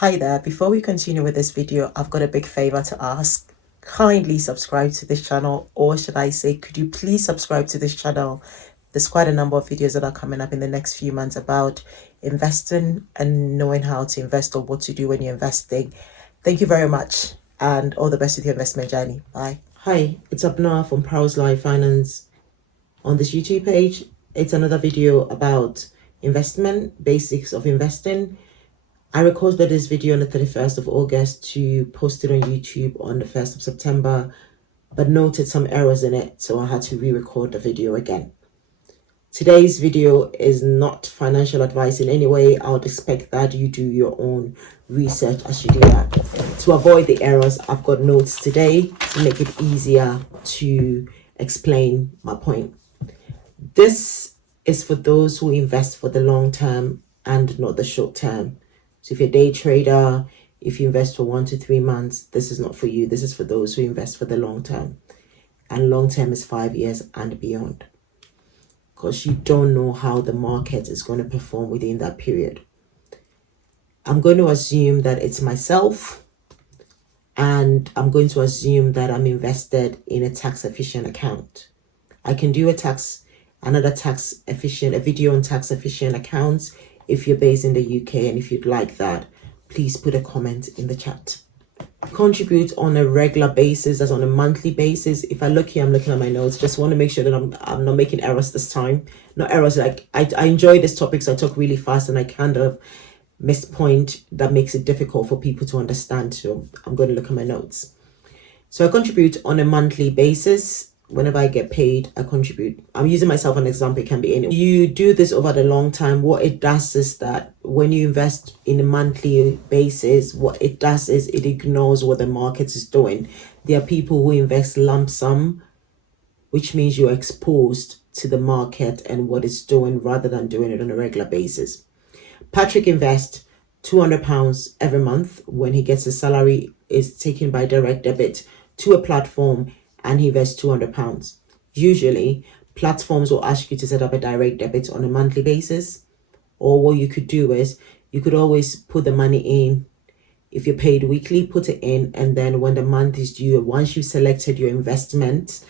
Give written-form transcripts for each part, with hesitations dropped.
Hi there, before we continue with this video, I've got a big favor to ask. Kindly subscribe to this channel, or should I say, could you please subscribe to this channel? There's quite a number of videos that are coming up in the next few months about investing and knowing how to invest or what to do when you're investing. Thank you very much and all the best with your investment journey. Bye. Hi, it's Abna from Prowse Life Finance on this YouTube page. It's another video about investment, basics of investing. I recorded this video on the 31st of August to post it on YouTube on the 1st of September, but noted some errors in it, so I had to re-record the video again. Today's video is not financial advice in any way. I would expect that you do your own research as you do that. To avoid the errors, I've got notes today to make it easier to explain my point. This is for those who invest for the long term and not the short term. So if you're a day trader, if you invest for 1 to 3 months, this is not for you. This is for those who invest for the long term. And long term is 5 years and beyond. Because you don't know how the market is going to perform within that period. I'm going to assume that it's myself. And I'm going to assume that I'm invested in a tax efficient account. I can do a video on tax efficient accounts if you're based in the UK, and if you'd like that, please put a comment in the chat. Contribute on a regular basis, as on a monthly basis. If I look here, I'm looking at my notes. Just want to make sure that I'm not making errors this time. Not errors, like I enjoy this topic, so I talk really fast and I kind of miss point that makes it difficult for people to understand. So I'm going to look at my notes. So I contribute on a monthly basis. Whenever I get paid, I contribute. I'm using myself as an example. It can be any. You do this over the long time. What it does is that when you invest in a monthly basis, what it does is it ignores what the market is doing. There are people who invest lump sum, which means you're exposed to the market and what it's doing rather than doing it on a regular basis. Patrick invests £200 every month. When he gets his salary, is taken by direct debit to a platform, and he invests £200. Usually, platforms will ask you to set up a direct debit on a monthly basis. Or what you could do is, you could always put the money in. If you're paid weekly, put it in. And then when the month is due, once you've selected your investment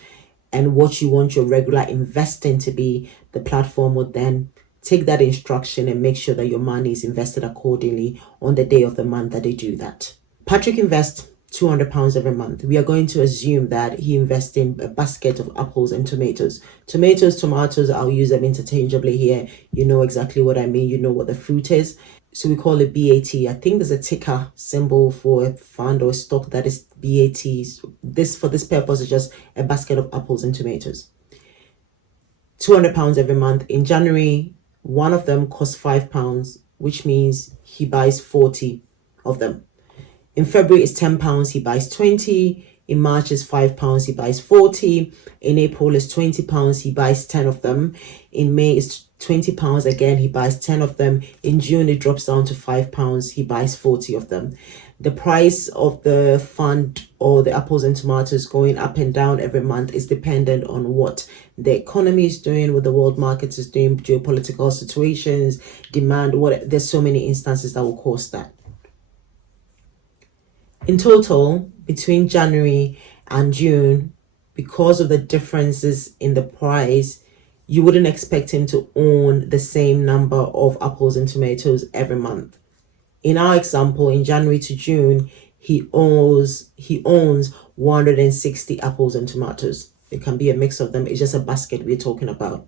and what you want your regular investing to be, the platform would then take that instruction and make sure that your money is invested accordingly on the day of the month that they do that. Patrick invests £200 every month. We are going to assume that he invests in a basket of apples and tomatoes. Tomatoes, I'll use them interchangeably here. You know exactly what I mean. You know what the fruit is. So we call it BAT. I think there's a ticker symbol for a fund or a stock that is BAT. For this purpose, is just a basket of apples and tomatoes. £200 every month. In January, one of them costs £5, which means he buys 40 of them. In February, it's £10, he buys 20. In March, it's £5, he buys 40. In April, it's £20, he buys 10 of them. In May, it's £20 again, he buys 10 of them. In June, it drops down to £5, he buys 40 of them. The price of the fund or the apples and tomatoes going up and down every month is dependent on what the economy is doing, what the world market is doing, geopolitical situations, demand, there's so many instances that will cause that. In total, between January and June, because of the differences in the price, you wouldn't expect him to own the same number of apples and tomatoes every month. In our example, in January to June, he owns 160 apples and tomatoes. It can be a mix of them. It's just a basket we're talking about.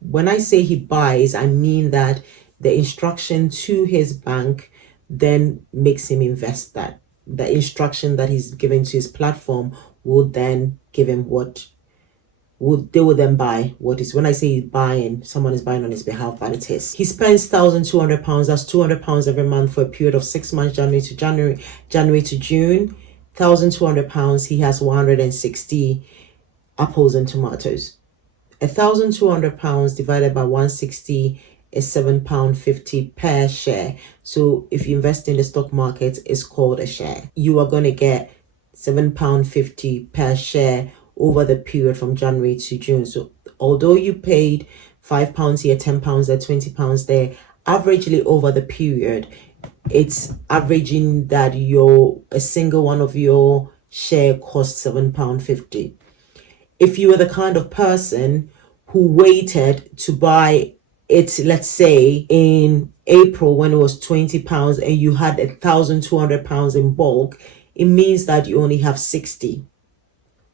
When I say he buys, I mean that the instruction to his bank then makes him invest that. The instruction that he's given to his platform would then give him they will then buy what is. When I say he's buying, someone is buying on his behalf, but it is. He spends £1,200. That's £200 every month for a period of 6 months, January to June. £1,200. He has 160 apples and tomatoes. £1,200 divided by 160 is £7.50 per share. So if you invest in the stock market, it's called a share. You are going to get £7.50 per share over the period from January to June. So although you paid £5 here, £10 there, £20 there, averagely over the period, it's averaging that a single one of your share costs £7.50. If you were the kind of person who waited to buy it, let's say in April when it was £20 and you had £1,200 in bulk, it means that you only have 60.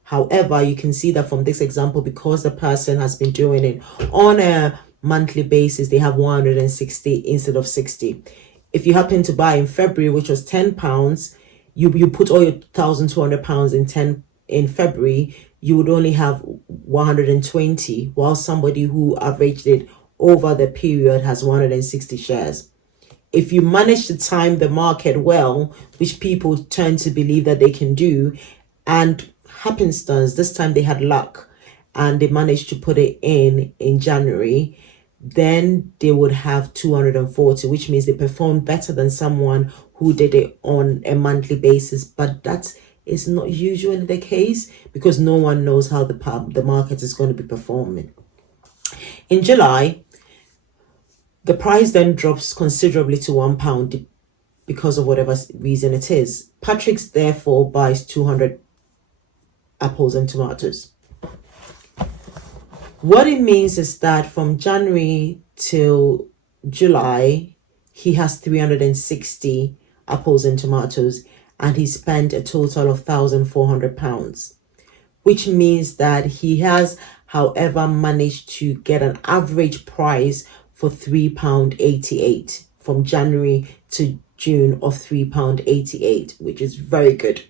However, you can see that from this example, because the person has been doing it on a monthly basis, they have 160 instead of 60. If you happen to buy in February, which was £10, you put all your £1,200 in February, you would only have 120, while somebody who averaged it over the period has 160 shares. If you manage to time the market well, which people tend to believe that they can do, and happenstance, this time they had luck and they managed to put it in January, then they would have 240, which means they performed better than someone who did it on a monthly basis. But that is not usually the case because no one knows how the market is going to be performing. In July, the price then drops considerably to £1 because of whatever reason it is. Patrick's therefore buys 200 apples and tomatoes. What it means is that from January till July, he has 360 apples and tomatoes, and he spent a total of £1,400, which means that he has, however, managed to get an average price for £3.88 from January to June of £3.88, which is very good.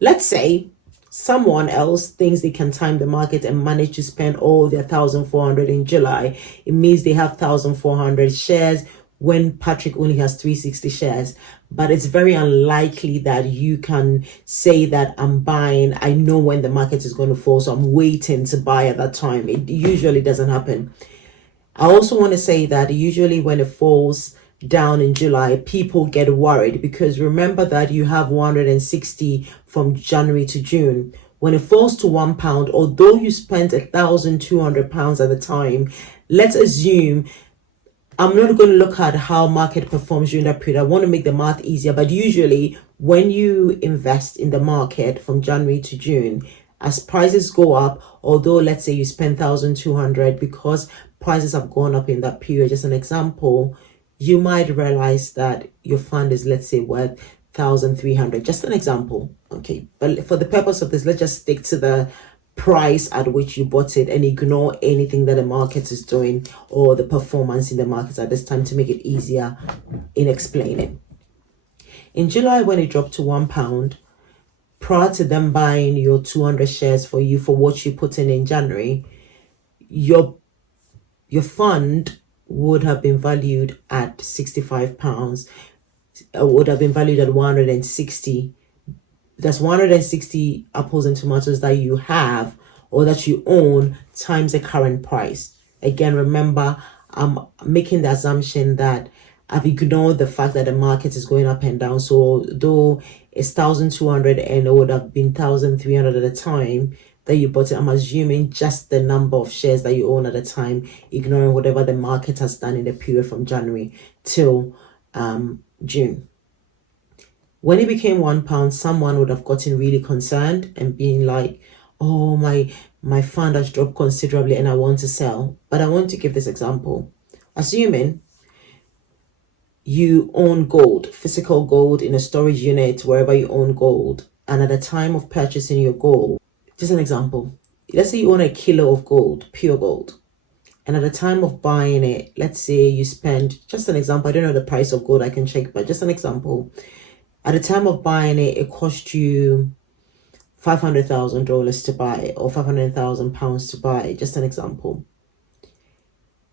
Let's say someone else thinks they can time the market and manage to spend all their 1,400 in July. It means they have 1,400 shares when Patrick only has 360 shares. But it's very unlikely that you can say that I'm buying, I know when the market is going to fall, so I'm waiting to buy at that time. It usually doesn't happen. I also want to say that usually when it falls down in July, people get worried because remember that you have 160 from January to June. When it falls to £1, although you spent £1,200 at the time, let's assume, I'm not going to look at how market performs during that period. I want to make the math easier, but usually when you invest in the market from January to June, as prices go up, although let's say you spend 1,200, because prices have gone up in that period, just an example, you might realize that your fund is, let's say, worth 1,300, just an example. Okay, but for the purpose of this, let's just stick to the price at which you bought it and ignore anything that the market is doing or the performance in the markets at this time to make it easier in explaining. In July, when it dropped to £1, prior to them buying your 200 shares for you for what you put in January, your fund would have been valued at £65, would have been valued at 160. That's 160 apples and tomatoes that you have or that you own times the current price. Again, remember, I'm making the assumption that I've ignored the fact that the market is going up and down. So though it's 1,200 and it would have been 1,300 at the time that you bought it, I'm assuming just the number of shares that you own at the time, ignoring whatever the market has done in the period from January till June. When it became £1, someone would have gotten really concerned and being like, oh, my fund has dropped considerably and I want to sell. But I want to give this example. Assuming you own gold, physical gold in a storage unit, wherever you own gold, and at the time of purchasing your gold, just an example, let's say you own a kilo of gold, pure gold, and at the time of buying it, let's say you spend, just an example, I don't know the price of gold, I can check, but just an example, at the time of buying it, it cost you $500,000 to buy it, or £500,000 to buy it, just an example.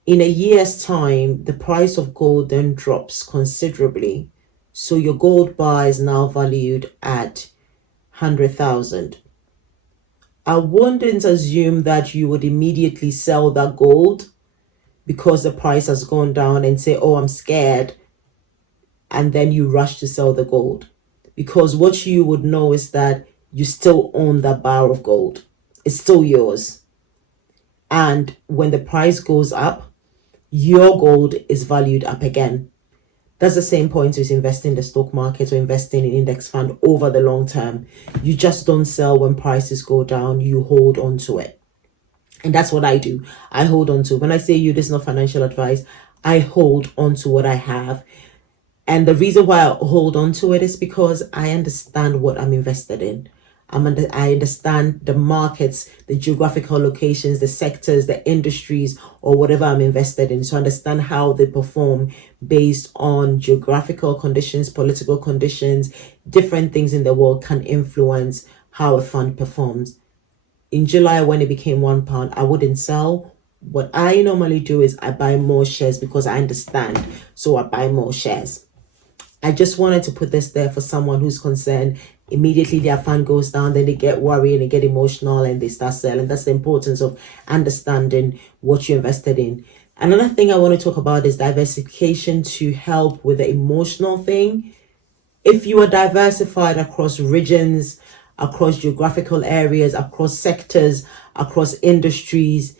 In a year's time, the price of gold then drops considerably. So your gold bar is now valued at 100,000. I wouldn't assume that you would immediately sell that gold because the price has gone down and say, oh, I'm scared. And then you rush to sell the gold. Because what you would know is that you still own that bar of gold. It's still yours. And when the price goes up, your gold is valued up again. That's the same point with investing in the stock market or investing in index fund over the long term. You just don't sell when prices go down, you hold on to it. And that's what I do. I hold on to. When I say you, this is not financial advice. I hold on to what I have. And the reason why I hold on to it is because I understand what I'm invested in. I understand the markets, the geographical locations, the sectors, the industries, or whatever I'm invested in. So I understand how they perform based on geographical conditions, political conditions, different things in the world can influence how a fund performs. In July, when it became £1, I wouldn't sell. What I normally do is I buy more shares because I understand. So I buy more shares. I just wanted to put this there for someone who's concerned. Immediately their fund goes down, then they get worried and they get emotional and they start selling. That's the importance of understanding what you invested in. Another thing I want to talk about is diversification to help with the emotional thing. If you are diversified across regions, across geographical areas, across sectors, across industries,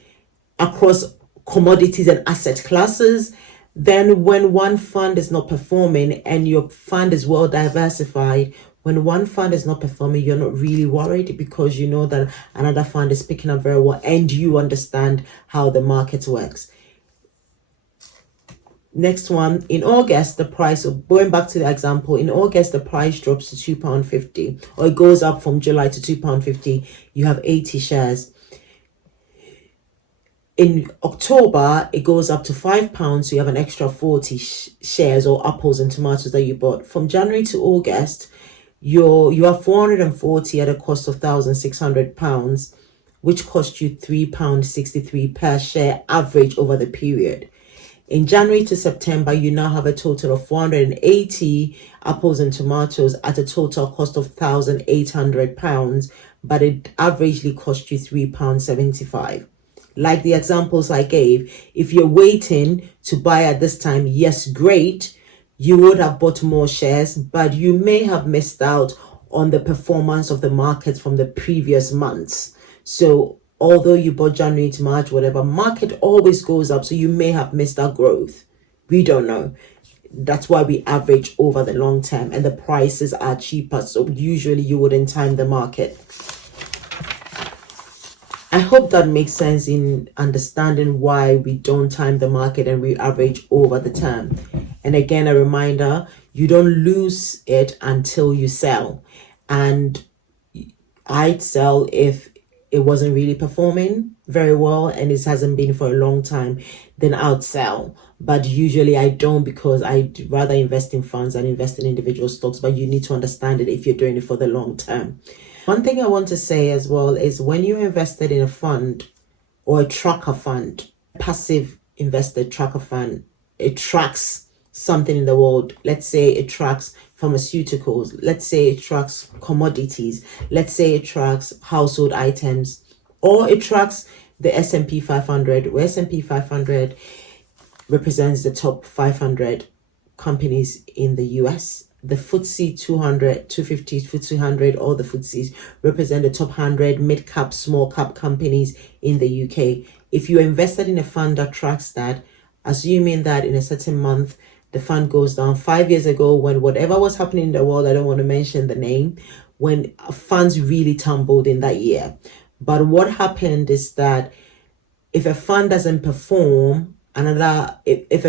across commodities and asset classes, then when one fund is not performing and your fund is well diversified, when one fund is not performing, you're not really worried because you know that another fund is picking up very well and you understand how the market works. Next one, in August, the price of, going back to the example, in August, the price drops to £2.50, or it goes up from July to £2.50. You have 80 shares. In October, it goes up to £5, so you have an extra 40 shares or apples and tomatoes that you bought. From January to August, you have 440 at a cost of £1,600, which cost you £3.63 per share average over the period. In January to September, you now have a total of 480 apples and tomatoes at a total cost of £1,800, but it averagely cost you £3.75. Like the examples I gave, if you're waiting to buy at this time, yes, great, you would have bought more shares, but you may have missed out on the performance of the markets from the previous months. So although you bought January to March, whatever, market always goes up, so you may have missed that growth. We don't know. That's why we average over the long term, and the prices are cheaper, so usually you wouldn't time the market. I hope that makes sense in understanding why we don't time the market and we average over the term. And again, a reminder, you don't lose it until you sell. And I'd sell if it wasn't really performing very well and it hasn't been for a long time, then I'd sell. But usually I don't, because I'd rather invest in funds than invest in individual stocks. But you need to understand it if you're doing it for the long term. One thing I want to say as well is when you're invested in a fund or a tracker fund, passive invested tracker fund, it tracks something in the world. Let's say it tracks pharmaceuticals. Let's say it tracks commodities. Let's say it tracks household items, or it tracks the S&P 500, where S&P 500 represents the top 500 companies in the US. The FTSE 200, 250, FTSE 100, all the FTSEs represent the top 100 mid-cap, small-cap companies in the UK. If you're invested in a fund that tracks that, assuming that in a certain month, the fund goes down. 5 years ago, when whatever was happening in the world, I don't want to mention the name, when funds really tumbled in that year. But what happened is that if a fund doesn't perform, if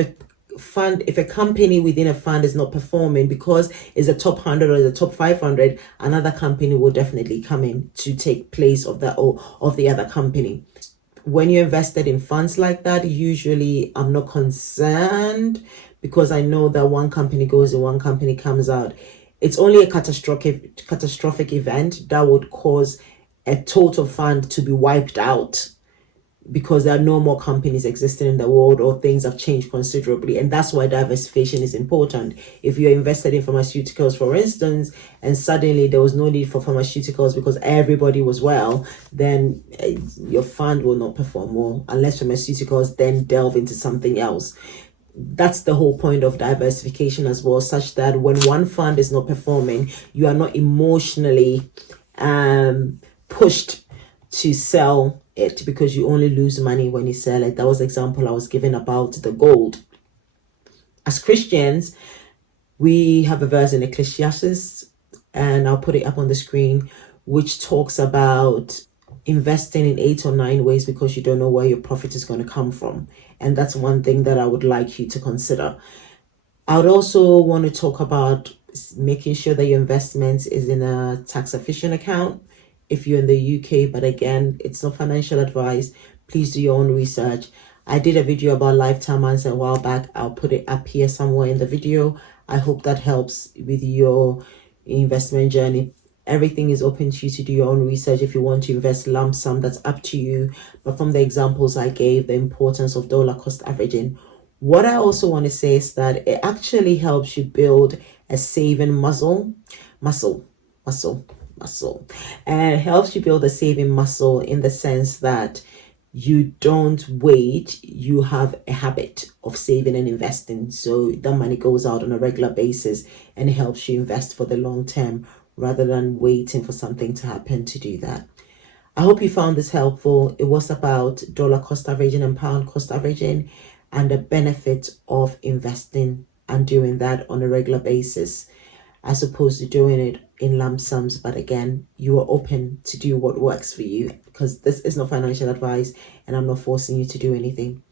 a company within a fund is not performing because it's a top 100 or the top 500, another company will definitely come in to take place of that or of the other company. When you're invested in funds like that, usually I'm not concerned because I know that one company goes and one company comes out. It's only a catastrophic event that would cause a total fund to be wiped out, because there are no more companies existing in the world or things have changed considerably. And that's why diversification is important. If you're invested in pharmaceuticals, for instance, and suddenly there was no need for pharmaceuticals because everybody was well, then your fund will not perform well unless pharmaceuticals then delve into something else. That's the whole point of diversification as well, such that when one fund is not performing, you are not emotionally pushed to sell it because you only lose money when you sell it. That was the example I was giving about the gold. As Christians, We have a verse in Ecclesiastes, and I'll put it up on the screen, which talks about investing in 8 or 9 ways because you don't know where your profit is going to come from. And that's one thing that I would like you to consider. I would also want to talk about making sure that your investment is in a tax efficient account if you're in the UK. But again, it's not financial advice. Please do your own research. I did a video about lifetime mindset a while back. I'll put it up here somewhere in the video. I hope that helps with your investment journey. Everything is open to you to do your own research. If you want to invest lump sum, that's up to you. But from the examples I gave, the importance of dollar cost averaging, what I also want to say is that it actually helps you build a saving muscle, and it helps you build a saving muscle in the sense that you don't wait, you have a habit of saving and investing. So that money goes out on a regular basis and it helps you invest for the long term rather than waiting for something to happen to do that. I hope you found this helpful. It was about dollar cost averaging and pound cost averaging and the benefit of investing and doing that on a regular basis as opposed to doing it in lump sums. But again, you are open to do what works for you because this is not financial advice and I'm not forcing you to do anything.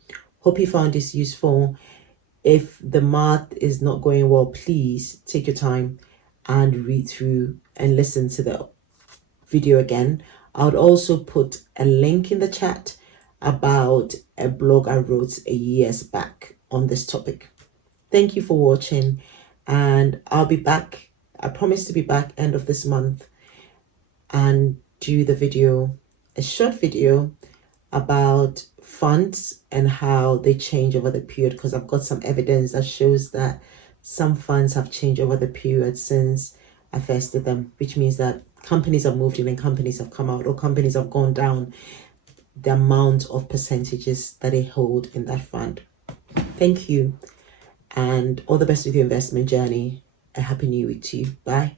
Hope you found this useful. If the math is not going well, please take your time and read through and listen to the video again. I would also put a link in the chat about a blog I wrote a years back on this topic. Thank you for watching, and I'll be back. I promise to be back end of this month and do the video, a short video about funds and how they change over the period, because I've got some evidence that shows that some funds have changed over the period since I first did them, which means that companies have moved in and companies have come out, or companies have gone down the amount of percentages that they hold in that fund. Thank you, and all the best with your investment journey. A happy new week to you. Bye.